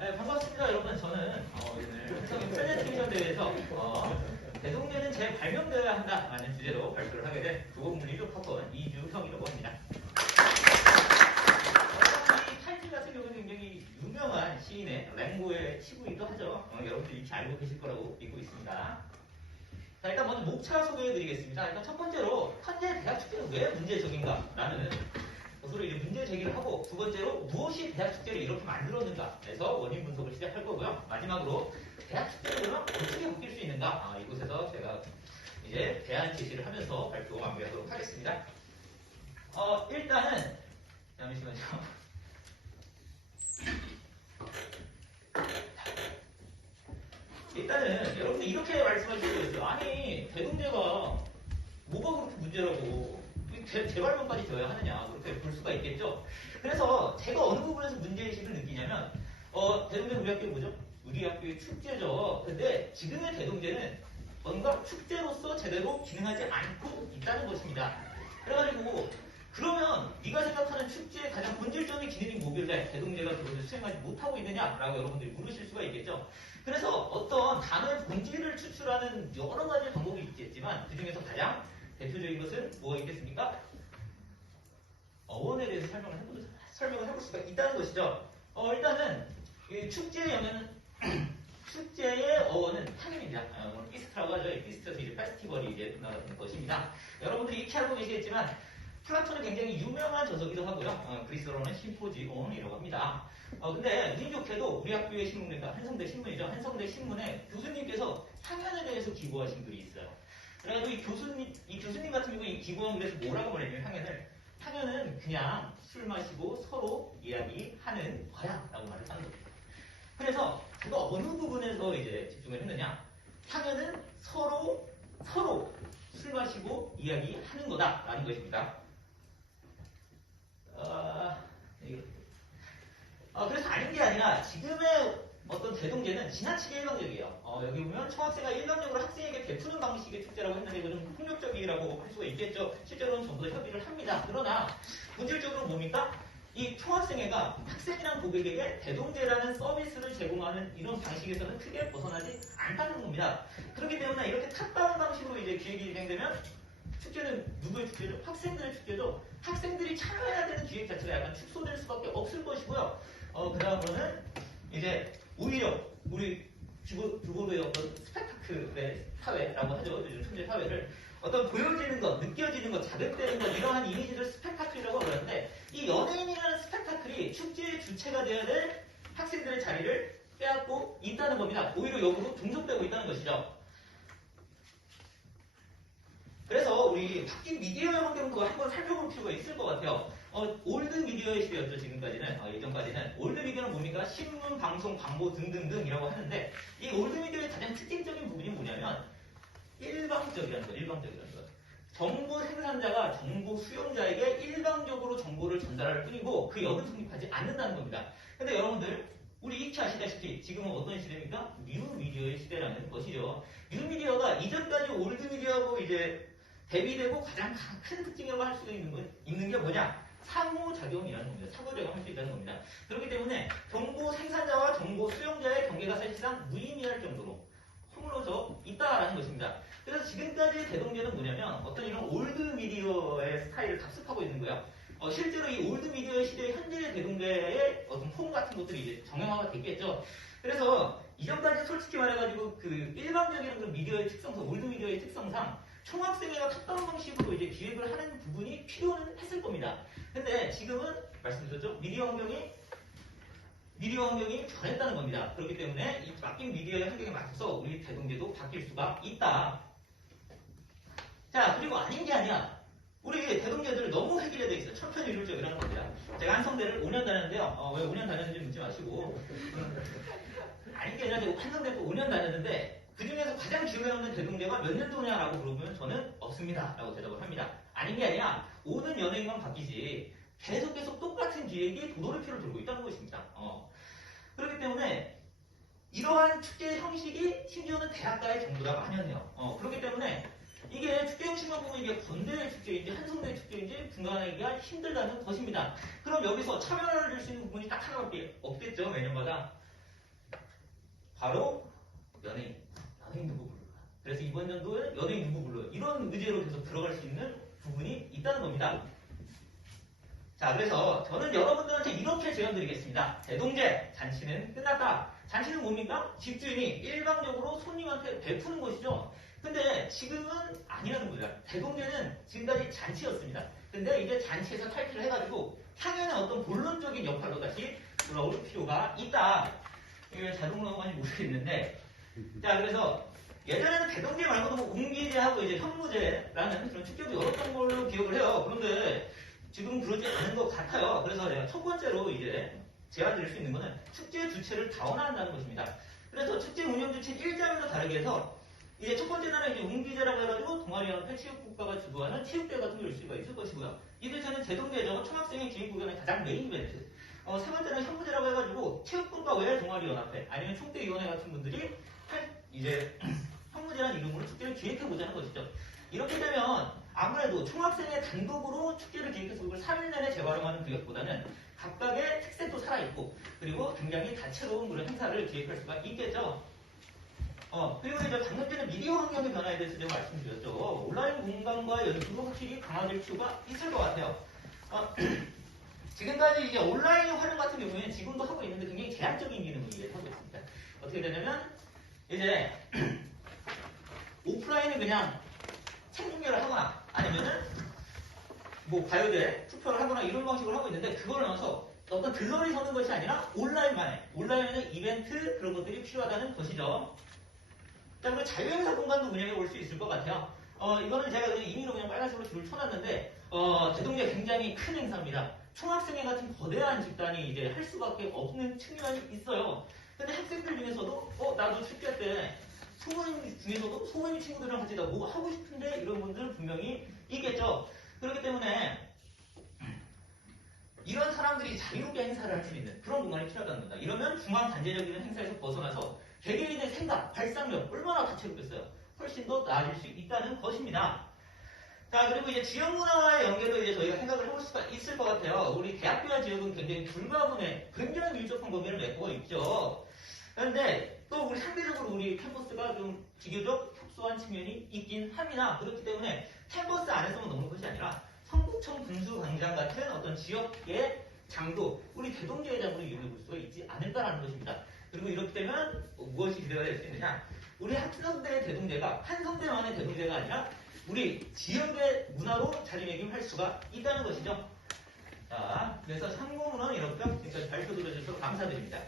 네, 반갑습니다, 여러분. 저는 오늘 해성의 프레젠테이션 대회에서 대동제는 재발명되어야 한다라는 주제로 발표를 하게 된 도곡물리교 파권 이주형이라고 합니다. 이 타이틀 같은 경우는 굉장히 유명한 시인의 랭고의 시구이기도 하죠. 여러분들이 익히 알고 계실 거라고 믿고 있습니다. 자, 일단 먼저 목차 소개해드리겠습니다. 일단 첫 번째로 현재 대학 축제는 왜 문제적인가라는 것으로 이제 문제 제기를 하고, 두 번째로 무엇이 대학 축제를 이렇게 만들었는가에서 원인 분석을 시작할 거고요. 마지막으로 대학 축제를 그러면 어떻게 바뀔 수 있는가, 이곳에서 제가 이제 대안 제시를 하면서 발표 마무리하도록 하겠습니다. 일단은 잠시만요. 일단은 여러분들 이렇게 말씀하실 수 있어요. 아니, 대동제가 뭐가 그렇게 문제라고 재발명까지 되어야 하느냐, 그렇게 볼 수가 있겠죠. 그래서 제가 어느 부분에서 문제의식을 느끼냐면, 대동제 우리 학교의 뭐죠? 우리 학교의 축제죠. 근데 지금의 대동제는 뭔가 축제로서 제대로 기능하지 않고 있다는 것입니다. 그래가지고 그러면 네가 생각하는 축제의 가장 본질적인 기능이 뭐길래 대동제가 그것을 수행하지 못하고 있느냐라고 여러분들이 물으실 수가 있겠죠. 그래서 어떤 단어의 본질을 추출하는 여러 가지 방법이 있겠지만, 그 중에서 가장 대표적인 것은 뭐가 있겠습니까? 어원에 대해서 설명을 해볼 수가 있다는 것이죠. 일단은 축제의 영향은 축제의 어원은 탕입니다. 피스트라고 하죠. 피스트에서 이제 페스티벌이 이제 나가는 것입니다. 여러분들이 익히 알고 계시겠지만 플라톤은 굉장히 유명한 저서기도 하고요. 그리스어로는 심포지온이라고 합니다. 근데 운이 좋게도 우리 학교의 신문입니다. 한성대 신문이죠. 한성대 신문에 교수님께서 향연에 대해서 기고하신 글이 있어요. 그래가지고 이 교수님 같은 경우에 이 기고한 글에서 뭐라고 말했냐면, 향연은 그냥 술 마시고 서로 이야기하는 거야 라고 말을 하는 겁니다. 그래서 제가 어느 부분에서 이제 집중을 했느냐, 향연은 서로 술 마시고 이야기하는 거다라는 것입니다. 그래서 아닌 게 아니라 지금의 어떤 대동제는 지나치게 일방적이에요. 여기 보면 총학생가 일방적으로 학생에게 베푸는 방식의 축제라고 했는데 이거 좀 폭력적이라고 할 수가 있겠죠. 실제로는 전부 다 협의를 합니다. 그러나 본질적으로 뭡니까? 이 총학생회가 학생이랑 고객에게 대동제라는 서비스를 제공하는 이런 방식에서는 크게 벗어나지 않다는 겁니다. 그렇기 때문에 이렇게 탑다운 방식으로 이제 기획이 진행되면 축제는 누구의 축제죠? 학생들의 축제죠. 학생들이 참여해야 되는 기획 자체가 약간 축소될 수밖에 없을 것이고요. 그 다음으로는 이제 오히려 우리 주고도의 어떤 스펙타클의 사회라고 하죠. 요즘 현재 사회를 어떤 보여지는 것, 느껴지는 것, 자극되는 것, 이러한 이미지를 스펙타클이라고 그러는데, 이 연예인이라는 스펙타클이 축제의 주체가 되어야 될 학생들의 자리를 빼앗고 있다는 겁니다. 오히려 역으로 중속되고 있다는 것이죠. 그래서 우리 바뀐 미디어의 환경은 그거 한번 살펴볼 필요가 있을 것 같아요. 올드 미디어의 시대였죠, 지금까지는. 예전까지는. 올드 미디어는 뭡니까? 신문, 방송, 광고 등등등이라고 하는데, 이 올드 미디어의 가장 특징적인 부분이 뭐냐면, 일방적이라는 것. 정보 생산자가 정보 수용자에게 일방적으로 정보를 전달할 뿐이고, 그 역은 성립하지 않는다는 겁니다. 근데 여러분들, 우리 익히 아시다시피 지금은 어떤 시대입니까? 뉴미디어의 시대라는 것이죠. 뉴미디어가 이전까지 올드 미디어하고 이제 대비되고 가장 큰 특징이라고 할 수 있는 게 뭐냐? 상호작용이라는 겁니다. 상호작용할 수 있다는 겁니다. 그렇기 때문에 정보 생산자와 정보 수용자의 경계가 사실상 무의미할 정도로 허물어져 있다라는 것입니다. 그래서 지금까지의 대동제는 뭐냐면, 어떤 이런 올드 미디어의 스타일을 답습하고 있는 거예요. 실제로 이 올드 미디어의 시대의 현재의 대동제의 어떤 폼 같은 것들이 이제 정형화가 됐겠죠. 그래서 이전까지 솔직히 말해가지고 그 일방적인 그런 미디어의 특성상, 올드 미디어의 특성상 총학생회가 탑다운 방식으로 이제 기획을 하는 부분이 필요는 했을 겁니다. 근데 지금은 말씀드렸죠. 미디어 환경이 변했다는 겁니다. 그렇기 때문에 이 바뀐 미디어의 환경에 맞춰서 우리 대동제도 바뀔 수가 있다. 자, 그리고 아닌 게 아니야. 우리 대동제들을 너무 획일화되어 있어요. 천편일률적이라는 겁니다. 제가 한성대를 5년 다녔는데요. 왜 5년 다녔는지 묻지 마시고. 아닌 게 아니라 제가 한성대도 5년 다녔는데, 그 중에서 가장 기억에 남는 대동제가 몇 년도냐라고 물어보면 저는 없습니다 라고 대답을 합니다. 아닌 게 아니라 오는 연예인만 바뀌지 계속 똑같은 기획이 도돌이표를 돌고 있다는 것입니다. 그렇기 때문에 이러한 축제 형식이 심지어는 대학가의 정보라가 아니었네요. 그렇기 때문에 이게 축제 형식만 보면 이게 건대의 축제인지 한성대의 축제인지 분간하기가 힘들다는 것입니다. 그럼 여기서 차별화를 줄 수 있는 부분이 딱 하나밖에 없겠죠, 매년마다. 바로 연예인. 연예인 누구 불러요? 그래서 이번 연도에 연예인 누구 불러요? 이런 의제로 계속 들어갈 수 있는 부분이 있다는 겁니다. 자, 그래서 저는 여러분들한테 이렇게 제안드리겠습니다. 대동제 잔치는 끝났다. 잔치는 뭡니까? 집주인이 일방적으로 손님한테 베푸는 것이죠. 근데 지금은 아니라는 거예요. 대동제는 지금까지 잔치였습니다. 근데 이제 잔치에서 탈피를 해가지고 향연의 어떤 본론적인 역할로 다시 돌아올 필요가 있다. 이게 자동으로 하는지 모르겠는데, 자, 그래서 예전에는 대동제 말고도 뭐 웅기제하고 이제 현무제라는 그런 축제도 열었던 걸로 기억을 해요. 그런데 지금 그러지 않은 것 같아요. 그래서 제가 첫 번째로 이제 제안드릴 수 있는 것은 축제 주체를 다원화한다는 것입니다. 그래서 축제 운영 주체 1장으로 다르게 해서 이제 첫 번째 날은 이제 웅기제라고 해가지고 동아리연합회 체육국가가 주도하는 체육대회 같은 걸 열 수가 있을 것이고요. 이들처는 대동제죠. 초학생의 기획구간의 가장 메인 이벤트. 세 번째는 현무제라고 해가지고 체육분과 외 동아리연합회 아니면 총대위원회 같은 분들이 이제 현무제라는 이름으로 축제를 기획해보자는 것이죠. 이렇게 되면 아무래도 총학생의 단독으로 축제를 기획해서 그걸 3일 내내 재활용하는 기획보다는 각각의 특색도 살아있고 그리고 굉장히 다채로운 그런 행사를 기획할 수가 있겠죠. 그리고 이제 방금 전에 미디어 환경의 변화에 대해서 제가 말씀드렸죠. 온라인 공간과 연습도 확실히 강화될 필요가 있을 것 같아요. 지금까지 이제 온라인 활용 같은 경우에는 지금도 하고 있는데 굉장히 제한적인 기능을 이제 하고 있습니다. 어떻게 되냐면 이제 오프라인은 그냥 책 공개를 하거나 아니면은 뭐 가요제 투표를 하거나 이런 방식으로 하고 있는데 그걸 넣어서 어떤 글러리 서는 것이 아니라 온라인에는 이벤트 그런 것들이 필요하다는 것이죠. 자, 그리고 자유행사 공간도 운영해 볼 수 있을 것 같아요. 이거는 제가 임의로 그냥 빨간색으로 줄을 쳐놨는데 대동제 굉장히 큰 행사입니다. 총학생회 같은 거대한 집단이 이제 할 수밖에 없는 측면이 있어요. 근데 학생들 중에서도 나도 축제 때 소모임 중에서도 소모임 친구들이랑 같이 나 뭐 하고 싶은데 이런 분들은 분명히 있겠죠. 그렇기 때문에 이런 사람들이 자유롭게 행사를 할 수 있는 그런 공간이 필요하다는 겁니다. 이러면 중앙 단계적인 행사에서 벗어나서 개개인의 생각, 발상력 얼마나 다채롭겠어요. 훨씬 더 나아질 수 있다는 것입니다. 자, 그리고 이제 지역 문화와의 연계도 이제 저희가 생각을 해볼 수가 있을 것 같아요. 우리 대학교와 지역은 굉장히 불가분해, 굉장히 밀접한 관계를 맺고 있죠. 그런데 또 우리 상대적으로 우리 캠퍼스가 좀 비교적 협소한 측면이 있긴 합니다. 그렇기 때문에 캠퍼스 안에서만 노는 것이 아니라 성북청 분수광장 같은 어떤 지역의 장도 우리 대동제의 장으로 이용해 볼 수가 있지 않을까라는 것입니다. 그리고 이렇게 되면 무엇이 기대가 될 수 있느냐? 우리 한 성대의 대동제가 한 성대만의 대동제가 아니라 우리 지역의 문화로 자리매김할 수가 있다는 것이죠. 자, 그래서 상고문헌 이렇게 지금까지 발표 들어주셔서 감사드립니다.